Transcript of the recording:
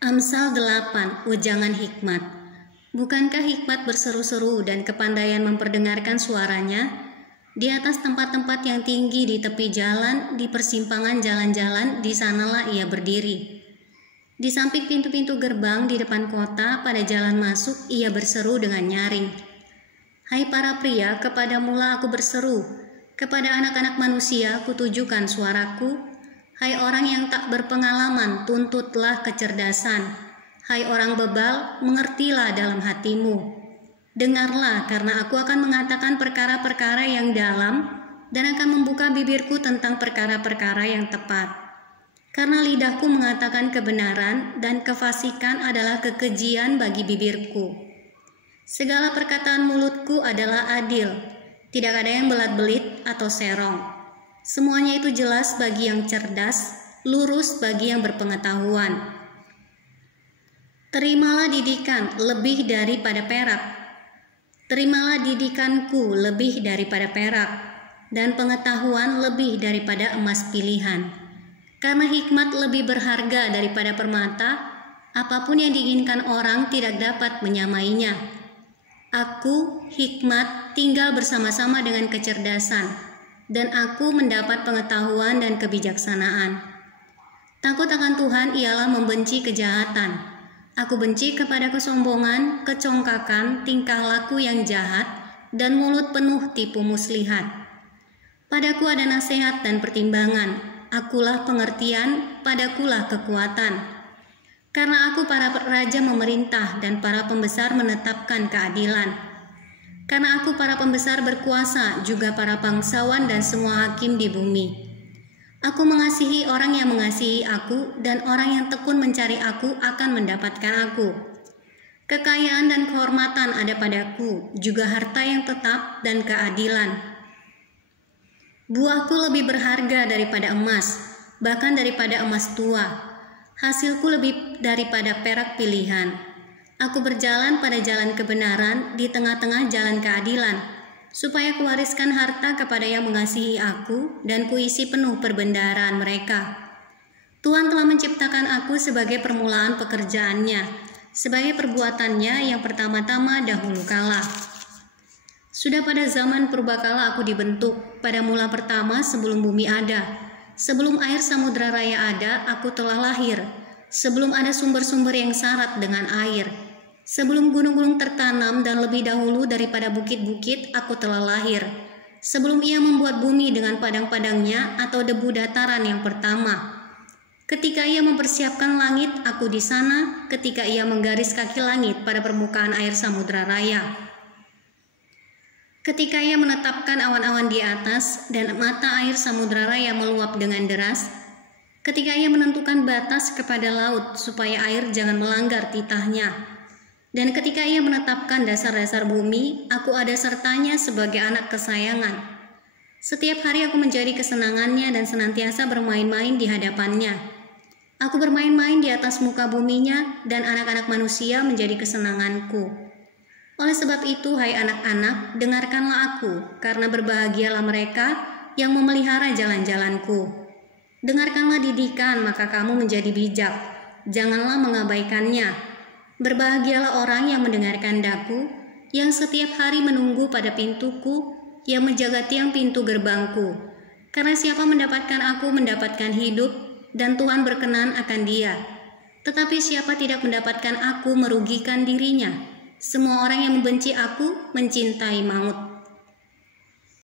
Amsal 8, Wejangan Hikmat. Bukankah hikmat berseru-seru dan kepandaian memperdengarkan suaranya? Di atas tempat-tempat yang tinggi di tepi jalan, di persimpangan jalan-jalan, di sanalah ia berdiri. Di samping pintu-pintu gerbang di depan kota, pada jalan masuk, ia berseru dengan nyaring. Hai para pria, kepadamulah aku berseru. Kepada anak-anak manusia, kutujukan suaraku. Hai orang yang tak berpengalaman, tuntutlah kecerdasan. Hai orang bebal, mengertilah dalam hatimu. Dengarlah, karena aku akan mengatakan perkara-perkara yang dalam dan akan membuka bibirku tentang perkara-perkara yang tepat. Karena lidahku mengatakan kebenaran dan kefasikan adalah kekejian bagi bibirku. Segala perkataan mulutku adalah adil, tidak ada yang belat-belit atau serong. Semuanya itu jelas bagi yang cerdas, lurus bagi yang berpengetahuan. Terimalah didikan lebih daripada perak. Terimalah didikanku lebih daripada perak, dan pengetahuan lebih daripada emas pilihan. Karena hikmat lebih berharga daripada permata, apapun yang diinginkan orang tidak dapat menyamainya. Aku, hikmat, tinggal bersama-sama dengan kecerdasan, dan aku mendapat pengetahuan dan kebijaksanaan. Takut akan Tuhan ialah membenci kejahatan. Aku benci kepada kesombongan, kecongkakan, tingkah laku yang jahat, dan mulut penuh tipu muslihat. Padaku ada nasihat dan pertimbangan, akulah pengertian, padakulah kekuatan. Karena aku para raja memerintah dan para pembesar menetapkan keadilan. Karena aku para pembesar berkuasa, juga para bangsawan dan semua hakim di bumi. Aku mengasihi orang yang mengasihi aku, dan orang yang tekun mencari aku akan mendapatkan aku. Kekayaan dan kehormatan ada padaku, juga harta yang tetap dan keadilan. Buahku lebih berharga daripada emas, bahkan daripada emas tua. Hasilku lebih daripada perak pilihan. Aku berjalan pada jalan kebenaran di tengah-tengah jalan keadilan, supaya kuwariskan harta kepada yang mengasihi aku dan kuisi penuh perbendaharaan mereka. Tuhan telah menciptakan aku sebagai permulaan pekerjaannya, sebagai perbuatannya yang pertama-tama dahulu kala. Sudah pada zaman purbakala aku dibentuk, pada mula pertama sebelum bumi ada. Sebelum air samudra raya ada, aku telah lahir. Sebelum ada sumber-sumber yang syarat dengan air. Sebelum gunung-gunung tertanam dan lebih dahulu daripada bukit-bukit, aku telah lahir. Sebelum ia membuat bumi dengan padang-padangnya atau debu dataran yang pertama. Ketika ia mempersiapkan langit, aku di sana. Ketika ia menggaris kaki langit pada permukaan air samudra raya. Ketika ia menetapkan awan-awan di atas dan mata air samudra raya meluap dengan deras. Ketika ia menentukan batas kepada laut supaya air jangan melanggar titahnya. Dan ketika ia menetapkan dasar-dasar bumi, aku ada sertanya sebagai anak kesayangan. Setiap hari aku menjadi kesenangannya dan senantiasa bermain-main di hadapannya. Aku bermain-main di atas muka buminya dan anak-anak manusia menjadi kesenanganku. Oleh sebab itu, hai anak-anak, dengarkanlah aku, karena berbahagialah mereka yang memelihara jalan-jalanku. Dengarkanlah didikan, maka kamu menjadi bijak. Janganlah mengabaikannya. Berbahagialah orang yang mendengarkan daku, yang setiap hari menunggu pada pintuku, yang menjaga tiang pintu gerbangku. Karena siapa mendapatkan aku mendapatkan hidup, dan Tuhan berkenan akan dia. Tetapi siapa tidak mendapatkan aku merugikan dirinya. Semua orang yang membenci aku mencintai maut.